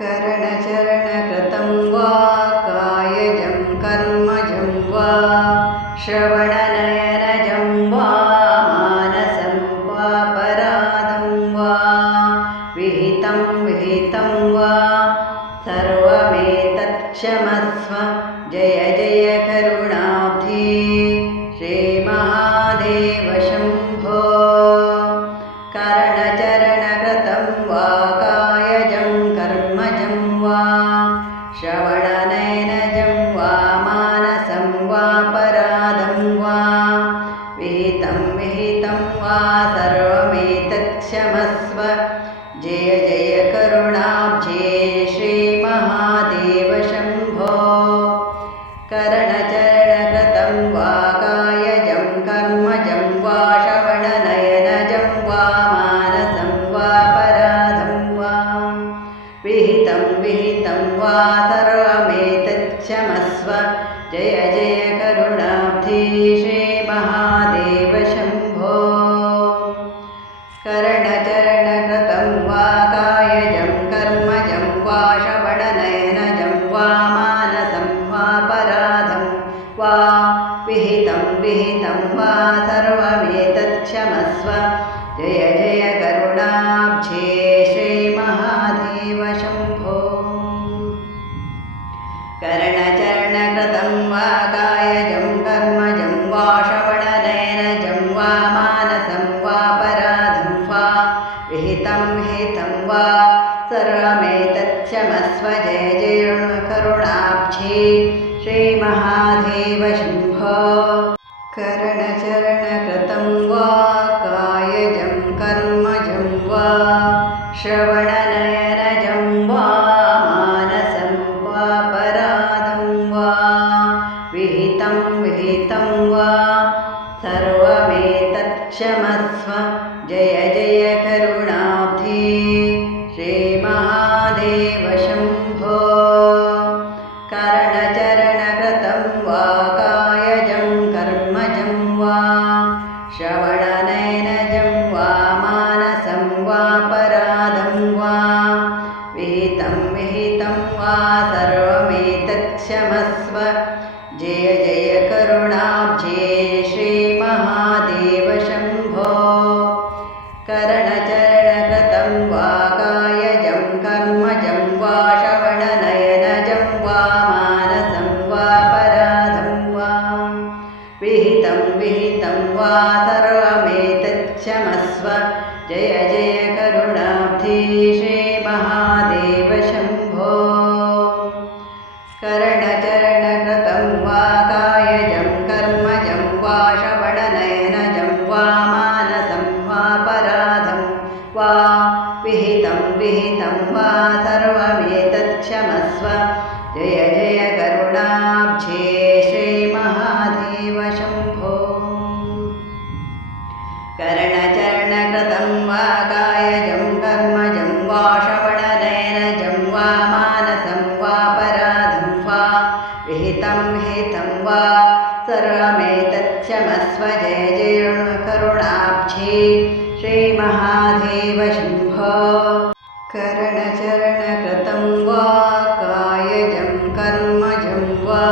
करणचरणकृतं वा कायजं कर्मजं वा श्रवणनयनजं वा मानसं वापराधं वा विहितं वा सर्वमेतत्क्षमस्व जय जय करुणाब्धे श्रीमहादेव शम्भो। करणचरणकृतं वा कायजं कर्मजं वा श्रवणनयनजं वा मानसं वापराधं वा विहितं वा सर्वमेतत्क्षमस्व जय जय करुणाब्धे श्रीमहादेव शम्भो। करणचरणकृतं वा कायजं कर्मजं वा श्रवणनयनजं वा मानसं वापराधं वा विहितं वा सर्वमेतत्क्षमस्व जय जय करुणाब्धे श्रीमहादेव शम्भो। करणचरणकृतं वा कायजं कर्मजं वा श्रवणनयनजं वा मानसं वापराधं वा विहितं वा सर्वमेतत्क्षमस्व जय जय करुणाब्धे श्रीमहादेव शम्भो। करणचरणकृतं वा कायजं कर्मजं वा श्रवणनयनजं वा मानसं वापराधं वा विहितं वा सर्वमेतत्क्षमस्व जय जय करुणाब्धे श्रीमहादेव शम्भो। करणचरणकृतं वा कायजं कर्मजं वा श्रवणनयनजं वा मानसं वापराधं वा विहितं वा सर्वमेतत्क्षमस्व जय जय करुणाब्धे श्रीमहादेव शम्भो। करणचरणकृतं वा कायजं कर्मजं वा श्रवणनयनजं वा मानसं वापराधं वा विहितं वा सर्वमेतत्क्षमस्व जय जय करुणाब्धे श्रीमहादेव शम्भो। करणचरणकृतं वा कायजं कर्मजं वा श्रवणनयनजं वा मानसं वापराधं वा विहितं वा सर्वमेतत्क्षमस्व जय जय करुणाब्धे श्रीमहादेव शम्भो। करणचरणकृतं वा कायजं कर्मजं वा श्रवणनयनजं वा मानसं वापराधं वा विहितं वा सर्वमेतत्क्षमस्व जय जय करुणाब्धे श्रीमहादेव शम्भो। करणचरणकृतं वा कायजं कर्मजं वा श्रवणनयनजं वा मानसं वापराधं वा विहितं वा सर्वमेतत्क्षमस्व जय जय करुणाब्धे श्रीमहादेव शम्भो। करणचरणकृतं वा कायजं कर्मजं वा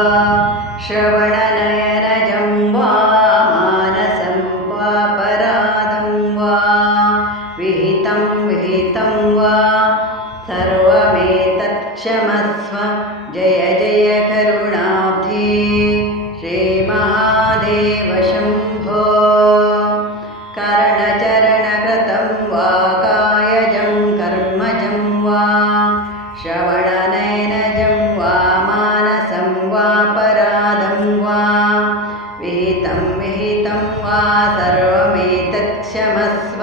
श्रवणनयनजं वा मानसं वापराधं वा विहितं वा सर्वमेतत्क्षमस्व जय जय करुणाब्धे श्रीमहादेव शम्भो। करणचरणकृतं वा कायजं कर्मजं वा श्रवणनयनजं वा मानसं वापराधं वा विहितं वा सर्वमेतत्क्षमस्व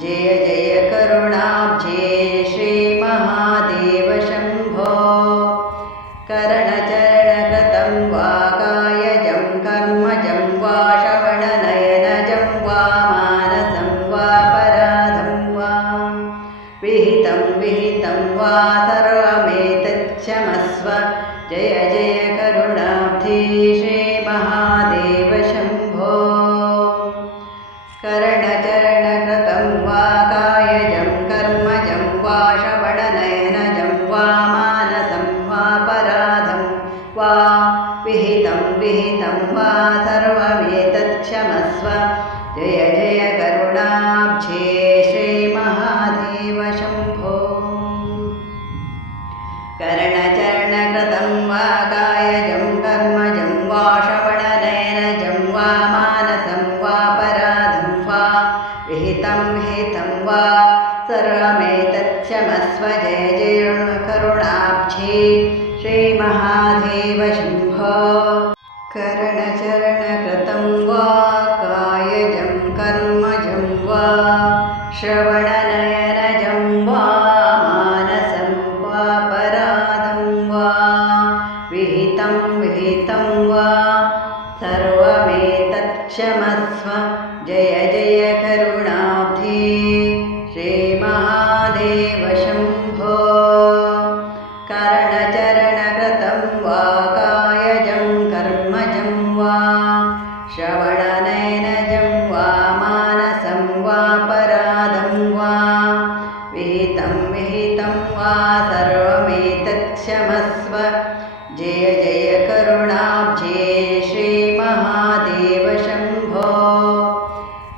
जय जय करुणाब्धे श्रीमहादेव शम्भो। करणचरणकृतं वा कायजं कर्मजं वा श्रवणनयनजं वा मानसं वापराधं वा विहितं वा सर्वमेतत्क्षमस्व जय जय करुणाब्धे श्रीमहादेव शम्भो। करणचरणकृतं वा कायजं कर्मजं वा श्रवणनयनजं वा विहितं वा सर्वमेतत्क्षमस्व जय जय करुणाब्धे श्रीमहादेव शम्भो करणचरणकृतं वा कायजं कर्मजं वा श्रवणनयनजं वा मानसं वा पराधं वा विहितं हितं वा सर्वमेतत्क्षमस्व जय जय करुणाब्धे श्रीमहादेव शम्भो करणचरणकृतं वा कायजं कर्मजं वा श्रवणनयनजं वा मानसं वा पराधं वा विहितं वा सर्वमेतत्क्षमस्व जय जय करुणाब्धे श्रीमहादेव शम्भो करणचरणकृतं वा कायजं कर्मजं वा श्रवणनयनजं वा मानसं वा पराधं वा विहितं वा सर्वमेतत्क्षमस्व जय जय करुणाब्धे श्रीमहादेव शम्भो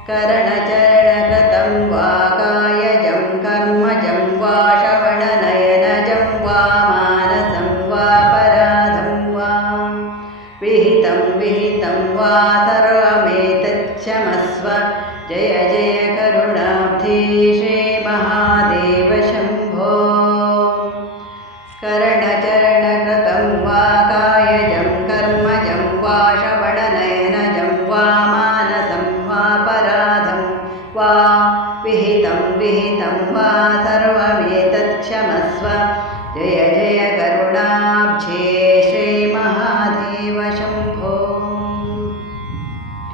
करणचरणकृतं वा कायजं कर्मजं वा श्रवणनयनजं वा मानसं वा पराधं वा विहितं वा सर्वमेतत्क्षमस्व जय जय करुणाब्धे श्रीमहादेव शम्भो करणचरणकृतं वा कायजं कर्मजं वा श्रवणनयनजं वा मानसं वा पराधं वा विहितं वा सर्वमेतत्क्षमस्व जय जय करुणाब्धे श्रीमहादेव शम्भो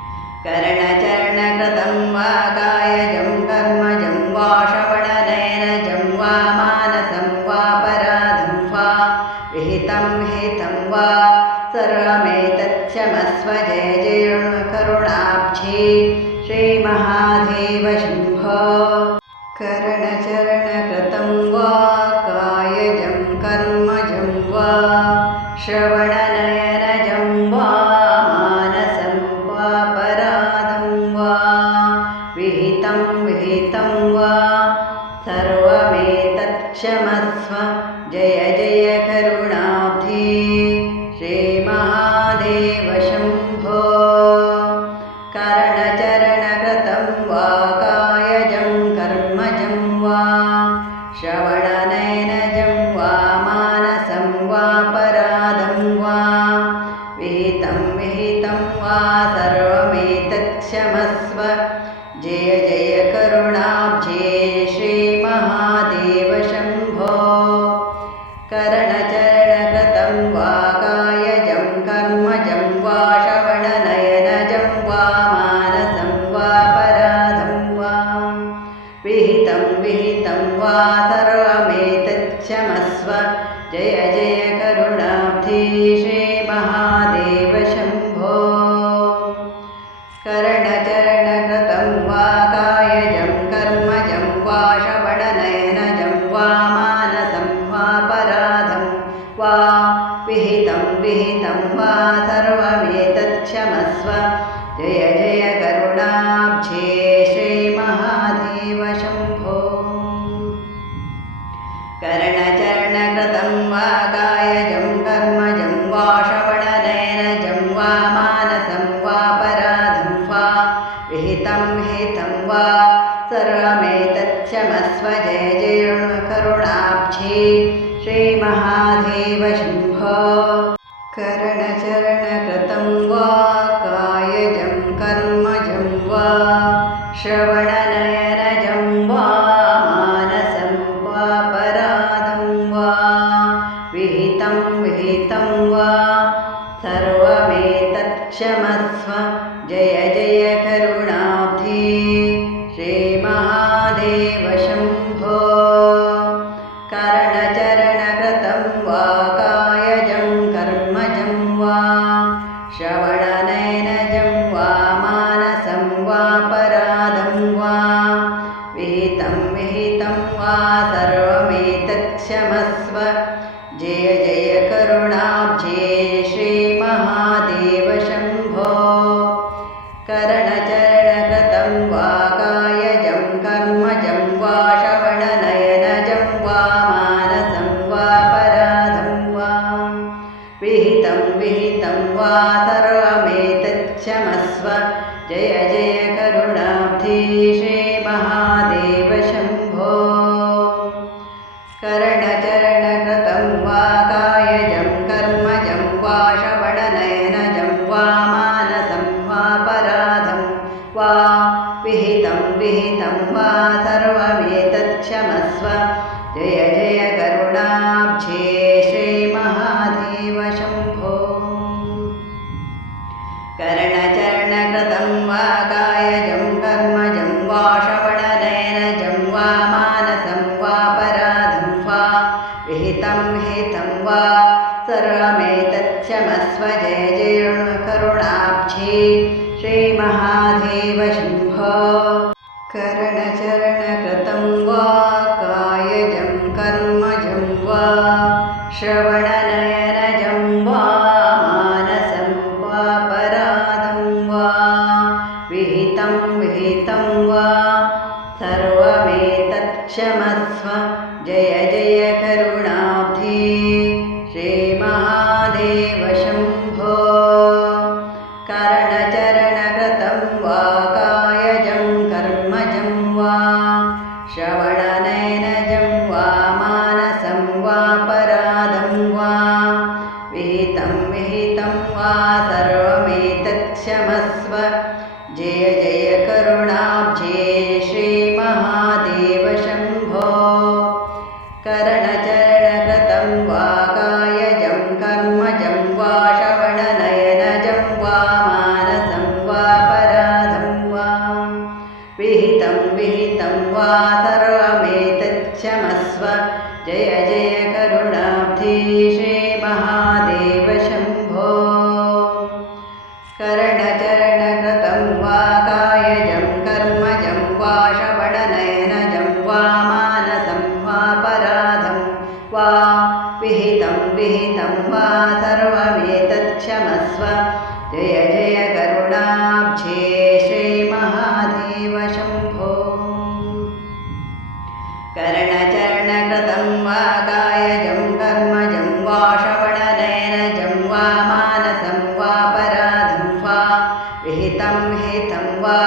करणचरणकृतं वा कायजं कर्मजं वा श्रवणनयनजं वा मानसं वा पराधं वा विहितं वा सर्वमेतत्क्षमस्व जय जय करुणाब्धे श्रीमहादेव शम्भो करणचरणकृतं वा कायजं कर्मजं वा श्रवणनयनजं वा मानसं वा पराधं वा विहितं वा सर्वमेतत्क्षमस्व जय जय करुणाब्धे श्रीमहादेव शम्भो करणचरणकृतं वा कायजं कर्मजं वा श्रवणनयनजं वा मानसं वा पराधं वा विहितं वा सर्वमेतत्क्षमस्व जय जय करुणाब्धे श्रीमहादेव शम्भो करणचरणकृतं वा कायजं कर्मजं वा श्रवणनयनजं वा मानसं वा पराधं वा विहितं वा सर्वमेतत्क्षमस्व जय जय करुणाब्धे श्रीमहादेव शम्भो करणचरणकृतं वा कायजं कर्मजं वा श्रवणनयनजं वा मानसं वा पराधं वा विहितं वा सर्वमेतत्क्षमस्व जय जय करुणाब्धे श्रीमहादेव शम्भो करणचरणकृतं वा कायजं कर्मजं वा श्रवणनयनजं वा मानसं वा पराधं वा विहितं वा सर्वमेतत्क्षमस्व जय जय करुणाब्धे श्रीमहादेव शम्भो करणचरणकृतं वा कायजं कर्मजं वा श्रवणनयनजं वा मानसं वा पराधं वा विहितं वा सर्वमेतत्क्षमस्व जय जय करुणाब्धे श्रीमहादेव शम्भो करणचरणकृतं वा कायजं कर्मजं वा श्रवणनयनजं वा मानसं वा पराधं वा विहितं वा सर्वमेतत्क्षमस्व जय जय करुणाब्धे श्रीमहादेव सर्वमेतच्छमस्व जय जय करुणाब्धे श्रीमहादेव शम्भो करणचरणकृतं वा कायजं कर्मजं वा श्रवणनयनजं वा मानसं वा पराधं वा विहितं वा सर्वमेतच्छमस्व जय जय करुणाब्धे श्रीमहादेव शम्भो करणचरणकृतं वा कायजं कर्मजं वा श्रवणनयनजं वा मानसं वा पराधं वा विहितं वा सर्वमेतच्छमस्व जय जय करुणाब्धे श्रीमहादेव शम्भो करणचरणकृतं वा कायजं कर्मजं वा श्रवणनयनजं वा मानसं वा पराधं वा विहितं वा सर्वमेतच्छमस्व जय जय करुणाब्धे श्रीमहादेव शम्भो करणचरणकृतं वा कायजं कर्मजं वा श्रवणनयनजं वा मानसं वा पराधं वा विहितं वा सर्वमेतच्छमस्व जय जय करुणाब्धे श्रीमहादेव शम्भो करणचरणकृतं वा कायजं कर्मजं वा श्रवणनयनजं वा मानसं वा पराधं वा विहितं वा सर्वमेतच्छमस्व जय जय करुणाब्धे श्रीमहादेव शम्भो करणचरणकृतं वा कायजं कर्मजं वा श्रवणनयनजं वा मानसं वा पराधं वा विहितं वा सर्वमेतच्छमस्व जय जय करुणाब्धे श्रीमहादेव शम्भो करणचरणकृतं वा कायजं कर्मजं वा श्रवणनयनजं वा मानसं वा पराधं वा विहितं वा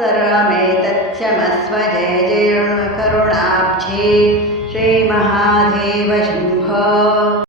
सर्वमेतच्छमस्व जय जय करुणाब्धे श्रीमहादेव शम्भो